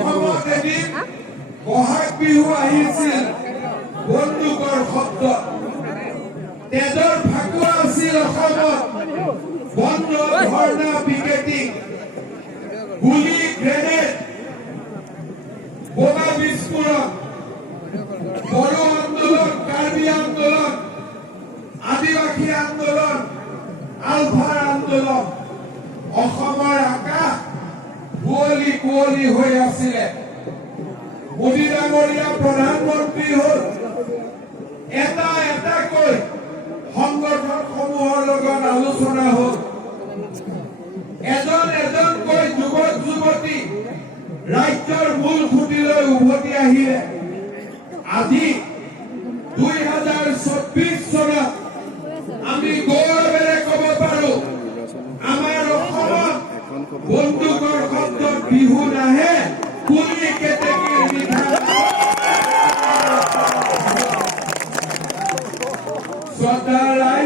অসমত এদিন বহাগ বিহু আহিছিল বন্দুকৰ শব্দ, তেজৰ ফাকুৱা আছিল অসমত, বন্ধ ধৰ্ণা পিকেটিং, গুলি গ্ৰেনেড, বোমা বিস্ফোৰণ, বড়ো আন্দোলন, কাৰ্বি আন্দোলন, আদিবাসী আন্দোলন, আলফাৰ আন্দোলন। অসমৰ আকাশ কুঁৱলী কুঁৱলী হৈ আছিলে। মোদী ডাঙৰীয়া প্ৰধানমন্ত্ৰী হ'ল, এটা এটাকৈ সংগঠনসমূহৰ লগত আলোচনা হ'ল, এজন এজনকৈ যুৱক যুৱতী ৰাজ্যৰ মূল খুঁটিলৈ উভতি আহিলে। আজি 2024 চনত আমি গৌৰৱেৰে ক'ব পাৰো, আমাৰ অসমত বন্দুকৰ শব্দত বিহু নাহে, কুলি কেতেকীৰ মিঠা শ্ৰদ্ধা